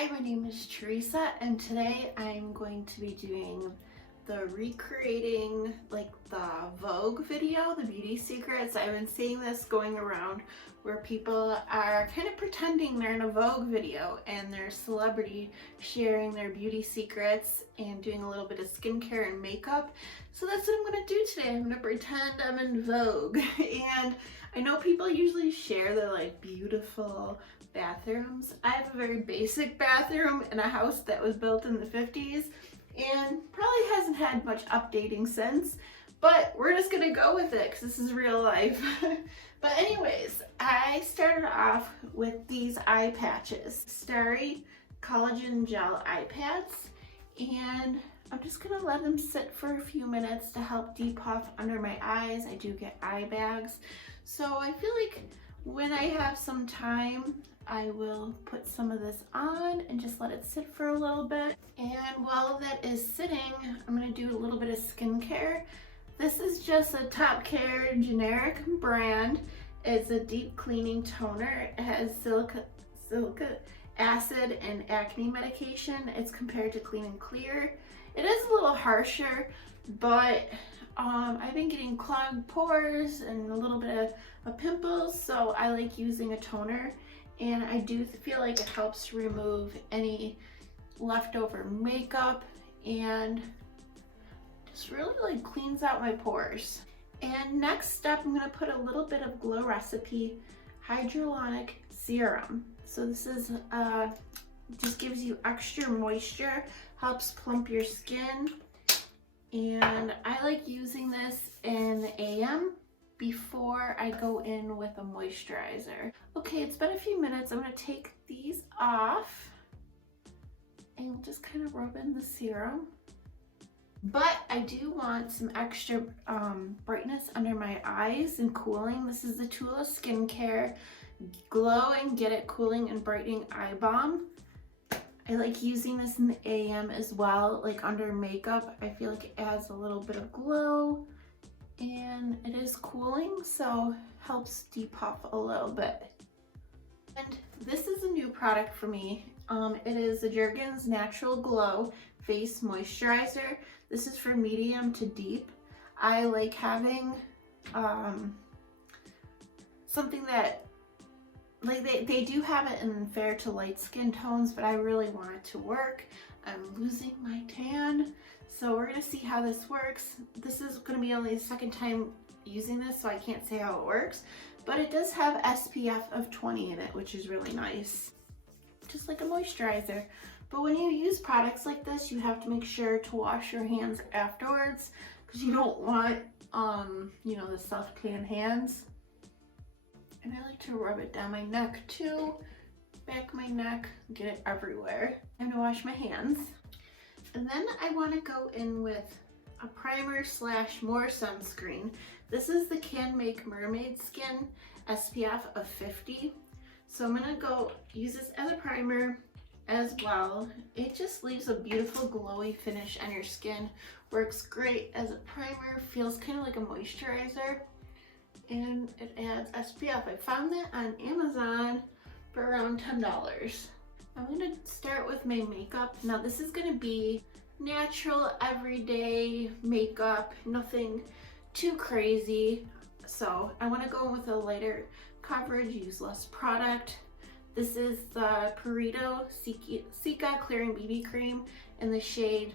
Hi, my name is Teresa, and today I'm going to be doing the recreating the Vogue video, the beauty secrets. I've been seeing this going around where people are kind of pretending they're in a Vogue video and they're a celebrity sharing their beauty secrets and doing a little bit of skincare and makeup. So that's what I'm going to do today. I'm going to pretend I'm in Vogue. And I know people usually share their beautiful bathrooms. I have a very basic bathroom in a house that was built in the 50s and probably hasn't had much updating since, but we're just gonna go with it because this is real life. But anyways, I started off with these eye patches, Starry Collagen Gel eye pads, and I'm just gonna let them sit for a few minutes to help depuff under my eyes. I do get eye bags, so I feel like when I have some time, I will put some of this on and just let it sit for a little bit. And while that is sitting, I'm going to do a little bit of skincare. This is just a Top Care generic brand. It's a deep cleaning toner. It has silica acid and acne medication. It's compared to Clean and Clear. It is a little harsher, but I've been getting clogged pores and a little bit of pimples, so I like using a toner. And I do feel like it helps remove any leftover makeup and just really cleans out my pores. And next step, I'm gonna put a little bit of Glow Recipe Hyaluronic Serum. So this is just gives you extra moisture, helps plump your skin. And I like using this in the AM before I go in with a moisturizer. Okay, it's been a few minutes. I'm gonna take these off and just kind of rub in the serum. But I do want some extra brightness under my eyes and cooling. This is the Tula Skincare Glow and Get It Cooling and Brightening Eye Balm. I like using this in the AM as well, like under makeup. I feel like it adds a little bit of glow and it is cooling, so helps depuff a little bit. And this is a new product for me. It is the Jergens Natural Glow Face Moisturizer. This is for medium to deep. I like having something that, they do have it in fair to light skin tones, but I really want it to work. I'm losing my tan, so we're gonna see how this works. This is gonna be only the second time using this, so I can't say how it works, but it does have SPF of 20 in it, which is really nice. Just like a moisturizer. But when you use products like this, you have to make sure to wash your hands afterwards because you don't want, the self-tan hands. And I like to rub it down my neck too, back of my neck, get it everywhere. I'm gonna wash my hands. And then I wanna go in with a primer / more sunscreen. This is the Can Make Mermaid Skin SPF of 50. So I'm gonna go use this as a primer as well. It just leaves a beautiful glowy finish on your skin. Works great as a primer, feels kind of like a moisturizer, and it adds SPF. I found that on Amazon for around $10. I'm gonna start with my makeup. Now this is gonna be natural, everyday makeup, nothing too crazy. So I wanna go in with a lighter coverage, use less product. This is the Purito Cica Clearing BB Cream in the shade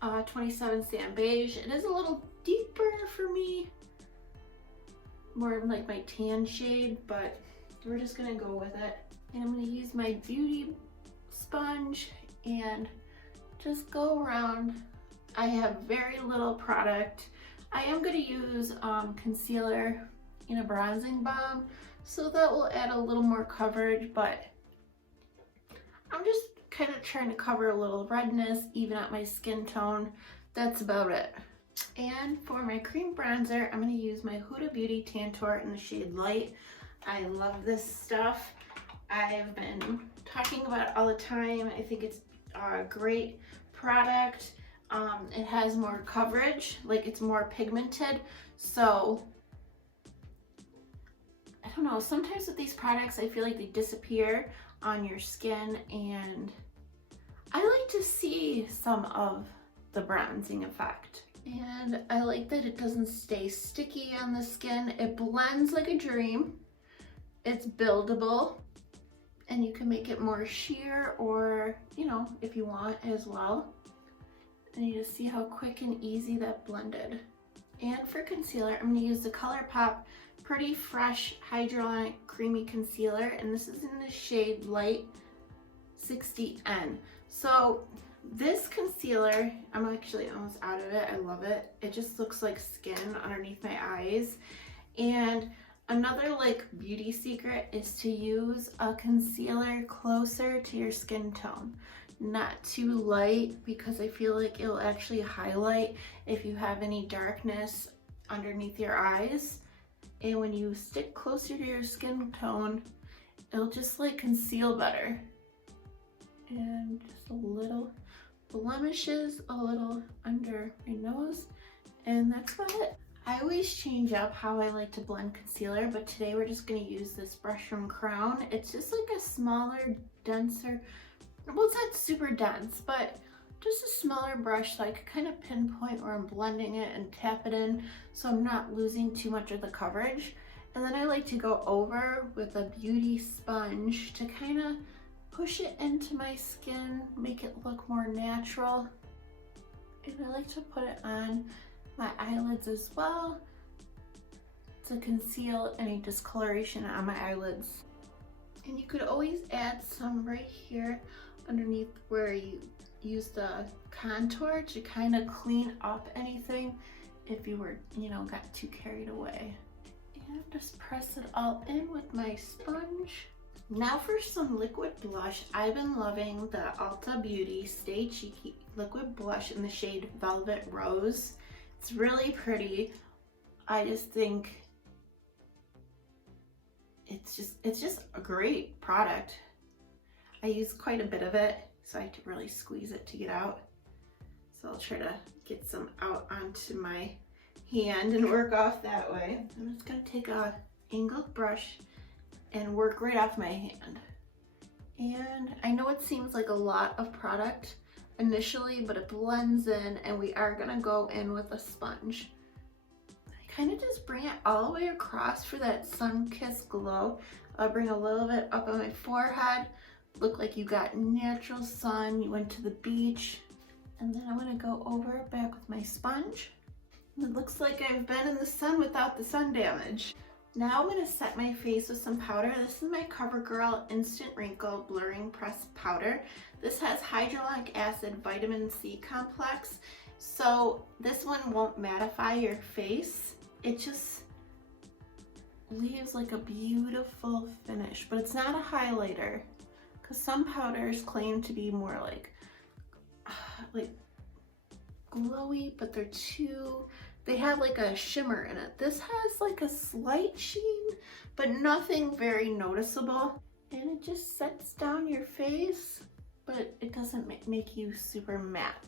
27 Sand Beige. It is a little deeper for me, more like my tan shade, but we're just gonna go with it. And I'm gonna use my beauty sponge and just go around. I have very little product. I am gonna use concealer in a bronzing balm, so that will add a little more coverage, but I'm just kind of trying to cover a little redness, even out my skin tone. That's about it. And for my cream bronzer, I'm going to use my Huda Beauty Tantour in the shade Light. I love this stuff. I've been talking about it all the time. I think it's a great product. It has more coverage, it's more pigmented. So I don't know, sometimes with these products I feel like they disappear on your skin and I like to see some of the bronzing effect. And I like that it doesn't stay sticky on the skin. It blends like a dream. It's buildable, and you can make it more sheer or, you know, if you want as well. And you just see how quick and easy that blended. And for concealer, I'm gonna use the ColourPop Pretty Fresh Hyaluronic Creamy Concealer, and this is in the shade Light 60N. So this concealer, I'm actually almost out of it. I love it. It just looks like skin underneath my eyes. And another like beauty secret is to use a concealer closer to your skin tone. Not too light, because I feel like it'll actually highlight if you have any darkness underneath your eyes. And when you stick closer to your skin tone, it'll just like conceal better. And just a little blemishes, a little under my nose, and that's about it. I always change up how I like to blend concealer, but today we're just going to use this brush from Crown. It's just like a smaller, denser, well, it's not super dense, but just a smaller brush so I can kind of pinpoint where I'm blending it and tap it in so I'm not losing too much of the coverage. And then I like to go over with a beauty sponge to kind of push it into my skin, make it look more natural. And I like to put it on my eyelids as well to conceal any discoloration on my eyelids. And you could always add some right here underneath where you use the contour to kind of clean up anything if you were, you know, got too carried away. And just press it all in with my sponge. Now for some liquid blush. I've been loving the Ulta Beauty Stay Cheeky liquid blush in the shade Velvet Rose. It's really pretty. I just think it's just a great product. I use quite a bit of it, so I have to really squeeze it to get out. So I'll try to get some out onto my hand and work off that way. I'm just gonna take a angled brush and work right off my hand. And I know it seems like a lot of product initially, but it blends in, and we are gonna go in with a sponge. I kind of just bring it all the way across for that sun-kissed glow. I'll bring a little bit up on my forehead, look like you got natural sun, you went to the beach. And then I'm gonna go over back with my sponge. It looks like I've been in the sun without the sun damage. Now I'm gonna set my face with some powder. This is my CoverGirl Instant Wrinkle Blurring Pressed Powder. This has hyaluronic acid vitamin C complex. So this one won't mattify your face. It just leaves like a beautiful finish, but it's not a highlighter, because some powders claim to be more like glowy, but they have like a shimmer in it. This has like a slight sheen, but nothing very noticeable. And it just sets down your face, but it doesn't make you super matte.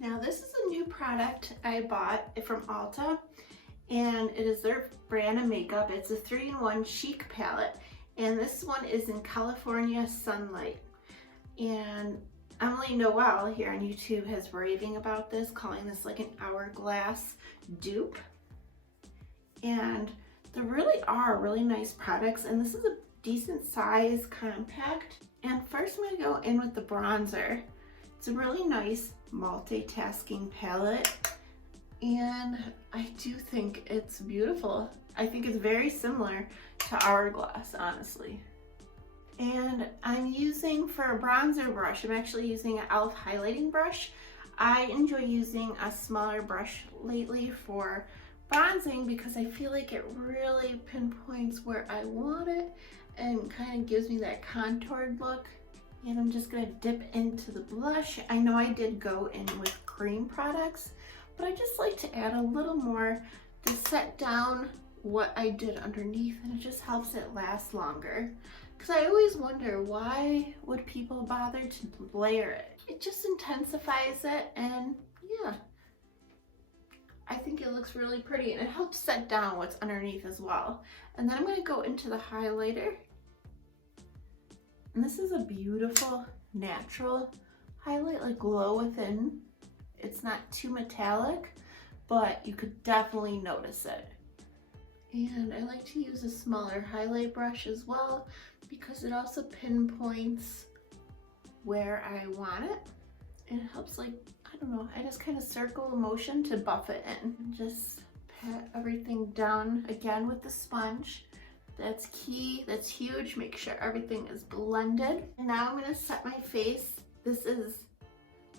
Now this is a new product I bought from Ulta, and it is their brand of makeup. It's a 3-in-1 cheek palette, and this one is in California Sunlight. And Emily Noel here on YouTube has raving about this, calling this like an hourglass dupe. And there really are really nice products, and this is a decent size compact. And first I'm gonna go in with the bronzer. It's a really nice multitasking palette, and I do think it's beautiful. I think it's very similar to Hourglass, honestly. And I'm using, for a bronzer brush, I'm actually using an e.l.f. highlighting brush. I enjoy using a smaller brush lately for bronzing because I feel like it really pinpoints where I want it and kind of gives me that contoured look. And I'm just gonna dip into the blush. I know I did go in with cream products, but I just like to add a little more to set down what I did underneath, and it just helps it last longer. Because I always wonder, why would people bother to layer it? It just intensifies it, and yeah, I think it looks really pretty, and it helps set down what's underneath as well. And then I'm gonna go into the highlighter. And this is a beautiful, natural highlight like low within. It's not too metallic, but you could definitely notice it. And I like to use a smaller highlight brush as well because it also pinpoints where I want it. And it helps, like, I don't know, I just kind of circle the motion to buff it in. And just pat everything down again with the sponge. That's key, that's huge. Make sure everything is blended. And now I'm gonna set my face. This is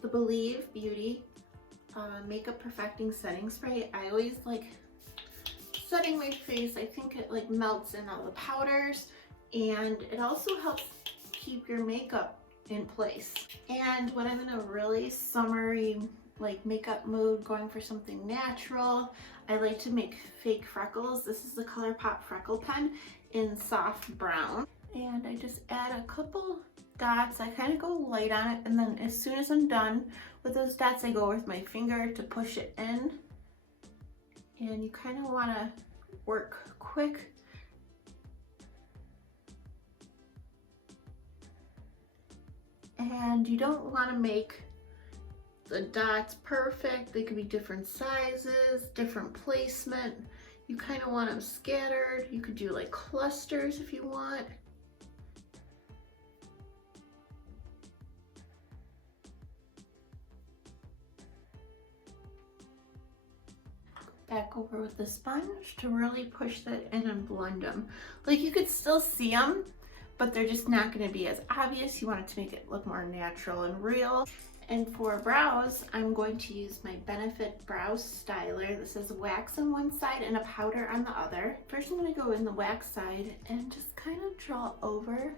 the Believe Beauty Makeup Perfecting Setting Spray. I always like setting my face. I think it like melts in all the powders, and it also helps keep your makeup in place. And when I'm in a really summery like makeup mood, going for something natural, I like to make fake freckles. This is the ColourPop Freckle Pen in soft brown. And I just add a couple dots. I kind of go light on it, and then as soon as I'm done with those dots, I go with my finger to push it in. And you kind of want to work quick. And you don't want to make the dots perfect. They could be different sizes, different placement. You kind of want them scattered. You could do like clusters if you want. Back over with the sponge to really push that in and blend them. Like, you could still see them, but they're just not going to be as obvious. You want it to make it look more natural and real. And for brows, I'm going to use my Benefit Brow Styler. This is wax on one side and a powder on the other. First, I'm going to go in the wax side and just kind of draw over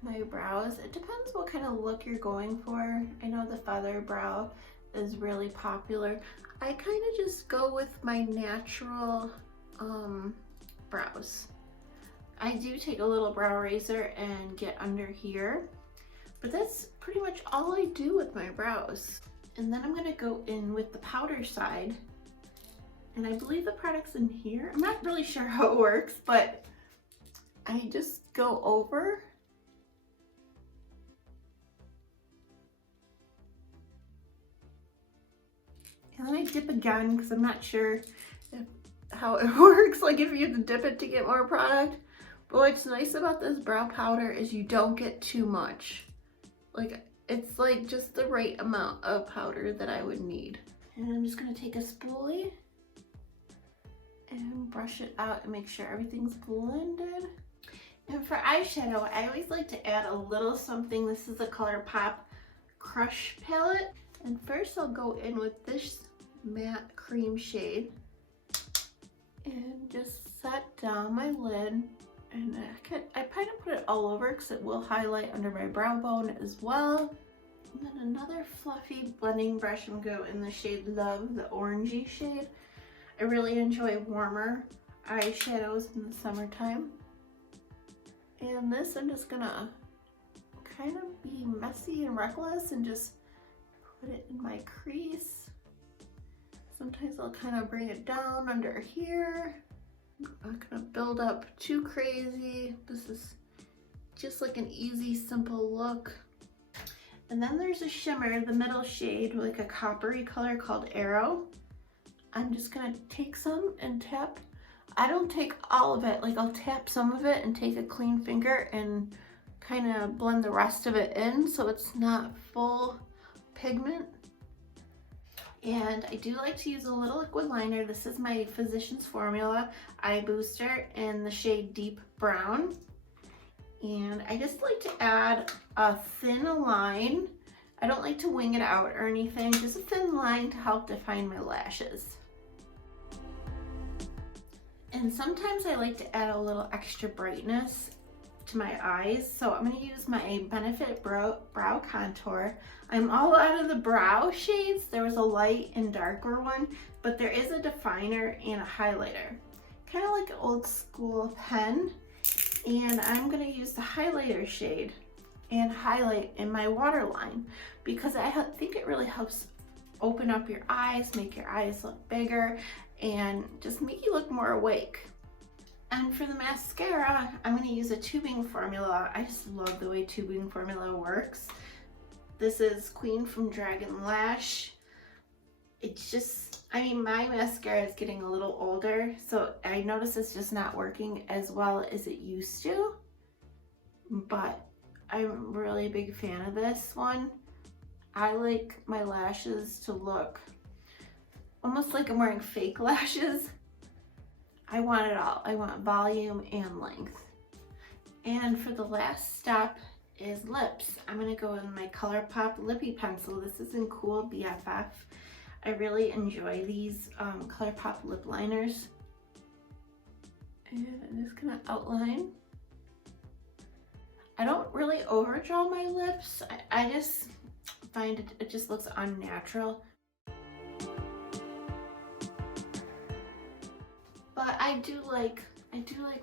my brows. It depends what kind of look you're going for. I know the feather brow is really popular. I kind of just go with my natural brows. I do take a little brow razor and get under here, but that's pretty much all I do with my brows. And then I'm gonna go in with the powder side, and I believe the product's in here. I'm not really sure how it works, but I just go over. And then I dip again because I'm not sure how it works, like if you have to dip it to get more product. But what's nice about this brow powder is you don't get too much. Like, it's like just the right amount of powder that I would need. And I'm just gonna take a spoolie and brush it out and make sure everything's blended. And for eyeshadow, I always like to add a little something. This is the ColourPop Crush palette. And first I'll go in with this matte cream shade and just set down my lid. And I kind of put it all over because it will highlight under my brow bone as well. And then another fluffy blending brush. I'm going to go in the shade Love, the orangey shade. I really enjoy warmer eyeshadows in the summertime. And this, I'm just gonna kind of be messy and reckless and just put it in my crease. Sometimes I'll kind of bring it down under here. I'm not gonna build up too crazy. This is just like an easy, simple look. And then there's a shimmer, the middle shade, like a coppery color called Arrow. I'm just gonna take some and tap. I don't take all of it, like I'll tap some of it and take a clean finger and kind of blend the rest of it in so it's not full pigment. And I do like to use a little liquid liner. This is my Physicians Formula Eye Booster in the shade Deep Brown. And I just like to add a thin line. I don't like to wing it out or anything, just a thin line to help define my lashes. And sometimes I like to add a little extra brightness to my eyes. So I'm going to use my Benefit Brow Contour. I'm all out of the brow shades. There was a light and darker one, but there is a definer and a highlighter. Kind of like an old school pen. And I'm going to use the highlighter shade and highlight in my waterline because I think it really helps open up your eyes, make your eyes look bigger, and just make you look more awake. And for the mascara, I'm going to use a tubing formula. I just love the way tubing formula works. This is Queen from Dragon Lash. It's just, I mean, my mascara is getting a little older, so I notice it's just not working as well as it used to, but I'm really a big fan of this one. I like my lashes to look almost like I'm wearing fake lashes. I want it all. I want volume and length. And for the last step is lips. I'm gonna go in my ColourPop Lippy Pencil. This is in Cool BFF. I really enjoy these ColourPop lip liners. And I'm just gonna outline. I don't really overdraw my lips. I just find it just looks unnatural. But I do like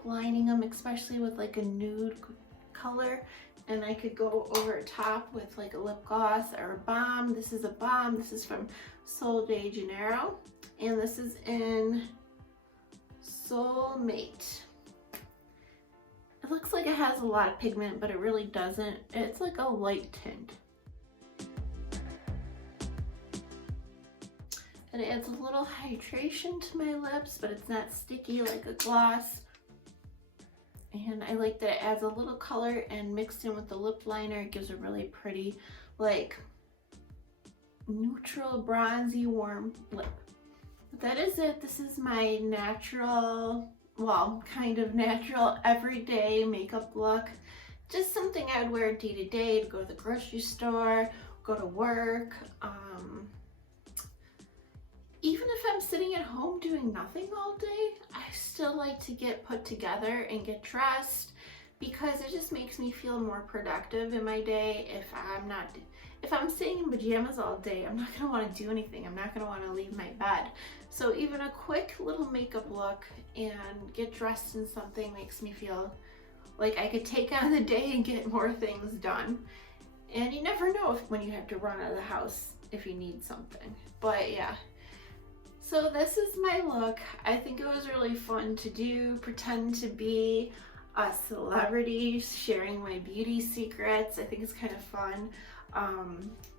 lining them, especially with like a nude color. And I could go over top with like a lip gloss or a balm. This is a balm. This is from Sol de Janeiro. And this is in Soulmate. It looks like it has a lot of pigment, but it really doesn't. It's like a light tint. It adds a little hydration to my lips, but it's not sticky like a gloss. And I like that it adds a little color, and mixed in with the lip liner, it gives a really pretty, like, neutral, bronzy, warm lip. But that is it. This is my natural, well, kind of natural, everyday makeup look. Just something I would wear day to day, to go to the grocery store, go to work. Even if I'm sitting at home doing nothing all day, I still like to get put together and get dressed, because it just makes me feel more productive in my day. If I'm sitting in pajamas all day, I'm not gonna wanna do anything. I'm not gonna wanna leave my bed. So even a quick little makeup look and get dressed in something makes me feel like I could take on the day and get more things done. And you never know when you have to run out of the house if you need something. But yeah. So this is my look. I think it was really fun to do, pretend to be a celebrity, sharing my beauty secrets. I think it's kind of fun,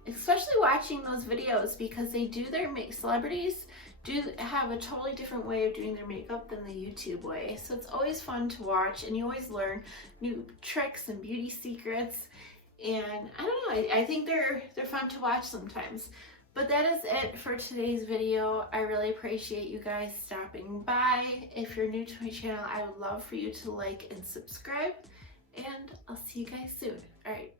especially watching those videos, because they do celebrities do have a totally different way of doing their makeup than the YouTube way. So it's always fun to watch, and you always learn new tricks and beauty secrets. And I don't know, I think they're fun to watch sometimes. But that is it for today's video. I really appreciate you guys stopping by. If you're new to my channel, I would love for you to like and subscribe, and I'll see you guys soon. All right.